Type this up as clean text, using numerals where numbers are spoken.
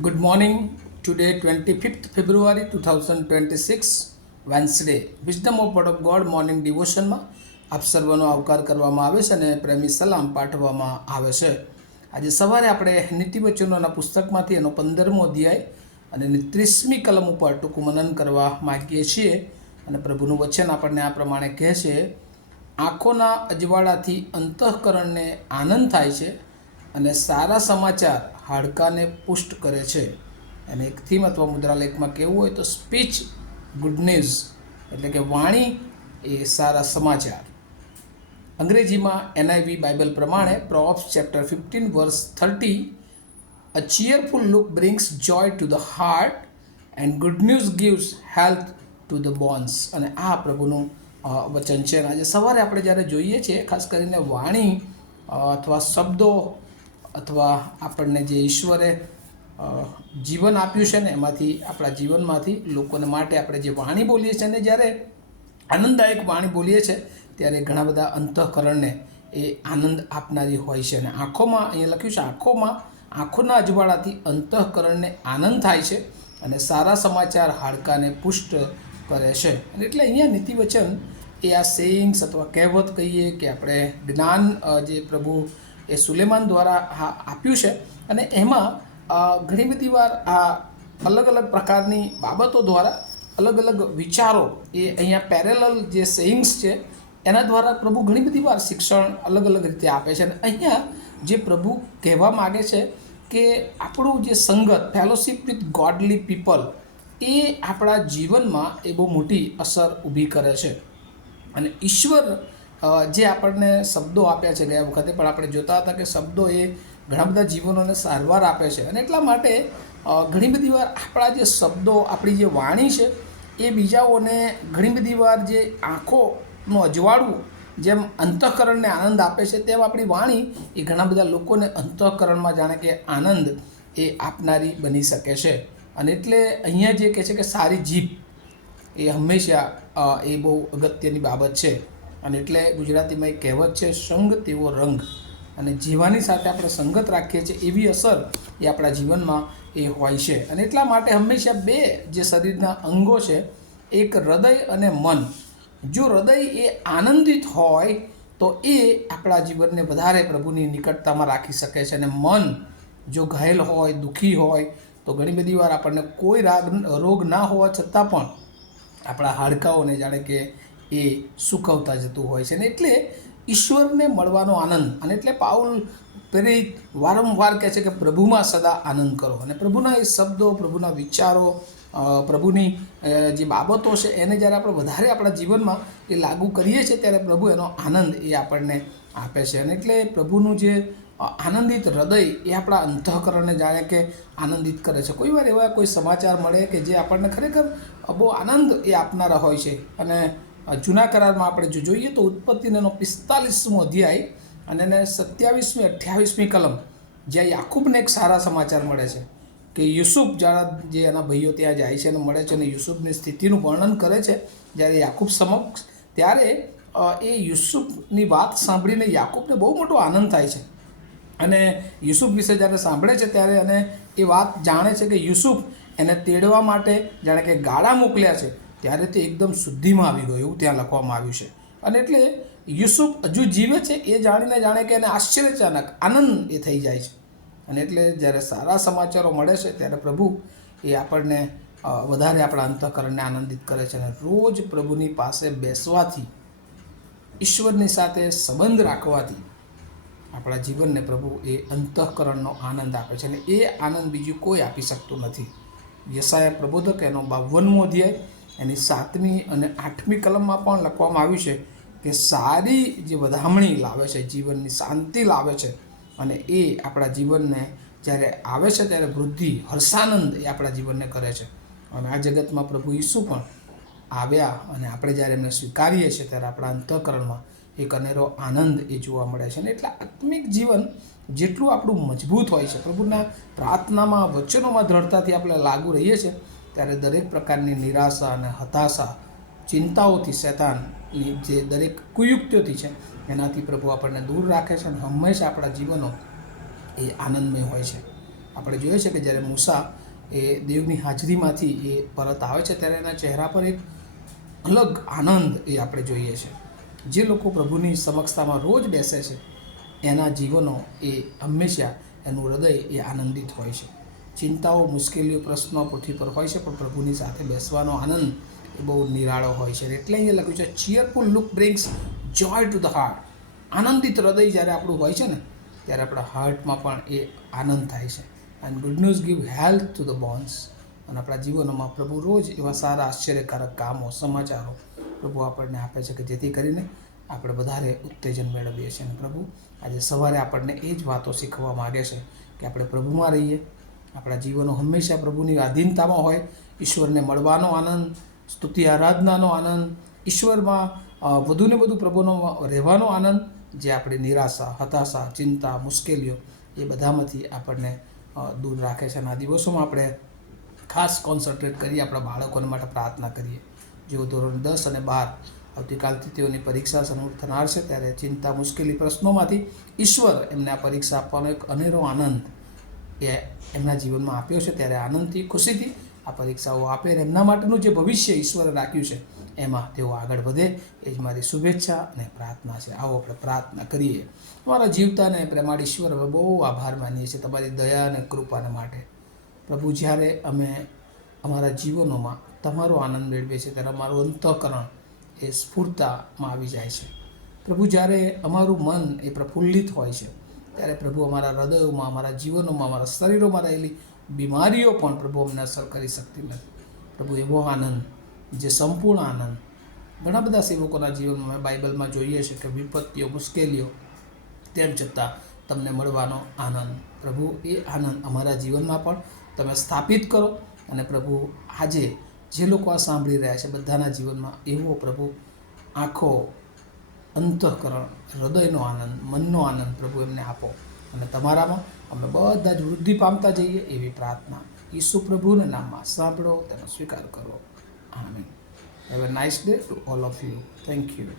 Good morning. Today, 25th February 2026, Wednesday. Wisdom of Word of God morning ડિવોશનમાં આપ સર્વનો આવકાર કરવામાં આવે છે અને પ્રેમી સલામ પાઠવવામાં આવે છે. આજે સવારે આપણે નીતિવચનોના પુસ્તકમાંથી એનો 15મો અધ્યાય અને 30મી કલમ ઉપર ટૂંકું મનન કરવા માગીએ છીએ. અને પ્રભુનું વચન આપણને આ પ્રમાણે કહે છે, આંખોના અજવાળાથી અંતઃકરણને આનંદ થાય છે અને સારા સમાચાર હાડકાને પુષ્ટ કરે છે. અને એક થીમ અથવા મુદ્રાલેખમાં કહેવું હોય તો સ્પીચ ગુડ ન્યૂઝ, એટલે કે વાણી એ સારા સમાચાર. અંગ્રેજીમાં NIV બાઇબલ પ્રમાણે પ્રોવ્બ્સ chapter 15 વર્સ 30, a cheerful look brings joy to the heart and good news gives health to the bones. અને આ પ્રભુનું વચન છે. આજે સવારે આપણે જ્યારે જોઈએ છીએ, ખાસ કરીને વાણી અથવા શબ્દો અથવા આપણને જે ઈશ્વરે જીવન આપ્યું છે ને એમાંથી, આપણા જીવનમાંથી લોકોને માટે આપણે જે વાણી બોલીએ છીએ અને જ્યારે આનંદદાયક વાણી બોલીએ છીએ ત્યારે ઘણા બધા અંતઃકરણને એ આનંદ આપનારી હોય છે. અને આંખોમાં, અહીંયા લખ્યું છે, આંખોના અજવાળાથી અંતઃકરણને આનંદ થાય છે અને સારા સમાચાર હાડકાને પુષ્ટ કરે છે. અને એટલે અહીંયા નીતિવચન એ આ સેઇંગ્સ અથવા કહેવત કહીએ કે આપણે જ્ઞાન જે પ્રભુ એ સુલેમાન દ્વારા આપ્યું છે. અને એમાં ઘણી બધી વાર આ અલગ અલગ પ્રકારની બાબતો દ્વારા અલગ અલગ વિચારો એ અહીંયા પેરેલલ જે સેઇંગ્સ છે એના દ્વારા પ્રભુ ઘણી બધી વાર શિક્ષણ અલગ અલગ રીતે આપે છે. અને અહીંયા જે પ્રભુ કહેવા માગે છે કે આપણું જે સંગત, ફેલોશિપ વિથ ગોડલી પીપલ, એ આપણા જીવનમાં એ બહુ મોટી અસર ઊભી કરે છે. અને ઈશ્વર જે આપણને શબ્દો આપ્યા છે, ગયા વખતે પણ આપણે જોતા હતા કે શબ્દો એ ઘણા બધા જીવનોને સારવાર આપે છે. અને એટલા માટે ઘણી બધી વાર આપણા જે શબ્દો, આપણી જે વાણી છે એ બીજાઓને ઘણી બધી વાર જે આંખોનું અજવાળું જેમ અંતઃકરણને આનંદ આપે છે, તેમ આપણી વાણી એ ઘણા બધા લોકોને અંતઃકરણમાં જાણે કે આનંદ એ આપનારી બની શકે છે. અને એટલે અહીંયા જે કહે છે કે સારી જીભ એ હંમેશા એ બહુ અગત્યની બાબત છે. અને એટલે ગુજરાતીમાં એક કહેવત છે, સંગ તેવો રંગ. અને જીવાની સાથે આપણે સંગત રાખીએ છીએ એવી અસર એ આપણા જીવનમાં એ હોય છે. અને એટલા માટે હંમેશા બે જે શરીરના અંગો છે, એક હૃદય અને મન, જો હૃદય એ આનંદિત હોય તો એ આપણા જીવનને વધારે પ્રભુની નિકટતામાં રાખી શકે છે. અને મન જો ઘાયલ હોય, દુઃખી હોય તો ઘણી બધી વાર આપણને કોઈ રોગ ના હોવા છતાં પણ આપણા હાડકાઓને જાણે કે એ સુકવતા જતું હોય છે. ને એટલે ઈશ્વરને મળવાનો આનંદ. અને એટલે પાઉલ પ્રેરિત વારંવાર કહે છે કે પ્રભુમાં સદા આનંદ કરો. અને પ્રભુના એ શબ્દો, પ્રભુના વિચારો, પ્રભુની જે બાબતો છે એને જ્યારે આપણે વધારે આપણા જીવનમાં એ લાગુ કરીએ છીએ ત્યારે પ્રભુ એનો આનંદ એ આપણને આપે છે. અને એટલે પ્રભુનું જે આનંદિત હૃદય એ આપણા અંતઃકરણને જાણે કે આનંદિત કરે છે. કોઈ વાર એવા કોઈ સમાચાર મળે કે જે આપણને ખરેખર બહુ આનંદ એ આપનારા હોય છે. અને જૂના કરારમાં આપણે જો જોઈએ તો ઉત્પત્તિનો 45મો અધ્યાય અને એને 27મી 28મી કલમ, જ્યાં યાકૂબને એક સારા સમાચાર મળે છે કે યુસુફ જે એના ભાઈઓ ત્યાં જાય છે અને મળે છે અને યુસુફની સ્થિતિનું વર્ણન કરે છે જ્યારે યાકૂબ સમક્ષ, ત્યારે એ યુસુફની વાત સાંભળીને યાકૂબને બહુ મોટો આનંદ થાય છે. અને યુસુફ વિશે જ્યારે સાંભળે છે ત્યારે અને એ વાત જાણે છે કે યુસુફ એને તેડવા માટે જાણે કે ગાળા મોકલ્યા છે, ત્યારે તે એકદમ શુદ્ધિમાં આવી ગયો, એવું ત્યાં લખવામાં આવ્યું છે. અને એટલે યુસુફ હજુ જીવે છે એ જાણીને જાણે કે એને આશ્ચર્યજનક આનંદ એ થઈ જાય છે. અને એટલે જ્યારે સારા સમાચારો મળે છે ત્યારે પ્રભુ એ આપણને વધારે આપણા અંતઃકરણને આનંદિત કરે છે. અને રોજ પ્રભુની પાસે બેસવાથી, ઈશ્વરની સાથે સંબંધ રાખવાથી આપણા જીવનને પ્રભુ એ અંતઃકરણનો આનંદ આપે છે. અને એ આનંદ બીજું કોઈ આપી શકતું નથી. યશાયા પ્રબોધક એનો 52મો અધ્યાય એની 7મી અને 8મી કલમમાં પણ લખવામાં આવ્યું છે કે સારી જે વધામણી લાવે છે, જીવનની શાંતિ લાવે છે. અને એ આપણા જીવનને જ્યારે આવે છે ત્યારે વૃદ્ધિ, હર્ષાનંદ એ આપણા જીવનને કરે છે. અને આ જગતમાં પ્રભુ ઈસુ પણ આવ્યા અને આપણે જ્યારે એમને સ્વીકારીએ છીએ ત્યારે આપણા અંતઃકરણમાં એક અનેરો આનંદ એ જોવા મળે છે. અને એટલે આત્મિક જીવન જેટલું આપણું મજબૂત હોય છે, પ્રભુના પ્રાર્થનામાં, વચનોમાં દ્રઢતાથી આપણે લાગુ રહીએ છીએ, ત્યારે દરેક પ્રકારની નિરાશા અને હતાશા, ચિંતાઓથી, શૈતાનની જે દરેક કુયુક્તિઓથી છે એનાથી પ્રભુ આપણને દૂર રાખે છે. અને હંમેશા આપણા જીવનો એ આનંદમય હોય છે. આપણે જોઈએ છે કે જ્યારે મૂસા એ દેવની હાજરીમાંથી એ પરત આવે છે ત્યારે એના ચહેરા પર એક અલગ આનંદ એ આપણે જોઈએ છે. જે લોકો પ્રભુની સમક્ષતામાં રોજ બેસે છે એના જીવનો એ હંમેશા એનું હૃદય એ આનંદિત હોય છે. ચિંતાઓ, મુશ્કેલીઓ, પ્રશ્નો પૃથ્વી પર હોય છે, પણ પ્રભુની સાથે બેસવાનો આનંદ એ બહુ નિરાળો હોય છે. એટલે અહીંયા લખ્યું છે ચીયરફુલ look brings Joy to the heart. આનંદિત હૃદય જ્યારે આપણું હોય છે ને ત્યારે આપણા હાર્ટમાં પણ એ આનંદ થાય છે. And good news give health to the bones. અને આપણા જીવનોમાં પ્રભુ રોજ એવા સારા આશ્ચર્યકારક કામો, સમાચારો પ્રભુ આપણને આપે છે કે જેથી કરીને આપણે વધારે ઉત્તેજન મેળવીએ છીએ. અને પ્રભુ આજે સવારે આપણને એ જ વાતો શીખવા માગે છે કે આપણે પ્રભુમાં રહીએ, આપણા જીવનો હંમેશા પ્રભુની આધીનતામાં હોય, ઈશ્વરને મળવાનો આનંદ, સ્તુતિ આરાધનાનો આનંદ, ઈશ્વરમાં વધુને વધુ પ્રભુનો રહેવાનો આનંદ, જે આપણી નિરાશા, હતાશા, ચિંતા, મુશ્કેલીઓ એ બધામાંથી આપણને દૂર રાખે છે. અને આ દિવસોમાં આપણે ખાસ કોન્સન્ટ્રેટ કરીએ, આપણા બાળકોને માટે પ્રાર્થના કરીએ. જેઓ ધોરણ 10 અને 12 આવતીકાલથી તેઓની પરીક્ષા શરૂ થનાર છે, ત્યારે ચિંતા, મુશ્કેલી, પ્રશ્નોમાંથી ઈશ્વર એમને આ પરીક્ષા આપવાનો એક અનેરો આનંદ એ એમના જીવનમાં આપ્યો છે. ત્યારે આનંદથી, ખુશીથી આ પરીક્ષાઓ આપે અને એમના માટેનું જે ભવિષ્ય ઈશ્વરે રાખ્યું છે એમાં તેઓ આગળ વધે, એ જ મારી શુભેચ્છા અને પ્રાર્થના છે. આવો આપણે પ્રાર્થના કરીએ. તમારા જીવતા અને પ્રેમાળ ઈશ્વર, હવે બહુ આભાર માનીએ છીએ તમારી દયા અને કૃપાને માટે. પ્રભુ, જ્યારે અમે અમારા જીવનોમાં તમારો આનંદ મેળવીએ છીએ ત્યારે અમારું અંતઃકરણ એ સ્ફૂર્તામાં આવી જાય છે. પ્રભુ, જ્યારે અમારું મન એ પ્રફુલ્લિત હોય છે ત્યારે પ્રભુ અમારા હૃદયોમાં, અમારા જીવનોમાં, અમારા શરીરોમાં રહેલી બીમારીઓ પણ પ્રભુ અમને અસર કરી શકતી નથી. પ્રભુ, એવો આનંદ, જે સંપૂર્ણ આનંદ ઘણા બધા સેવકોના જીવનમાં અમે બાઇબલમાં જોઈએ છે કે વિપત્તિઓ, મુશ્કેલીઓ, તેમ છતાં તમને મળવાનો આનંદ, પ્રભુ એ આનંદ અમારા જીવનમાં પણ તમે સ્થાપિત કરો. અને પ્રભુ, આજે જે લોકો આ સાંભળી રહ્યા છે બધાના જીવનમાં એવો પ્રભુ આંખો, અંતઃકરણ, હૃદયનો આનંદ, મનનો આનંદ પ્રભુ એમને આપો. અને તમારામાં અમે બધા જ વૃદ્ધિ પામતા જઈએ એવી પ્રાર્થના ઈસુ પ્રભુના નામમાં સાંભળો, તેનો સ્વીકાર કરો. આમીન. Have a nice day to all of you. Thank you.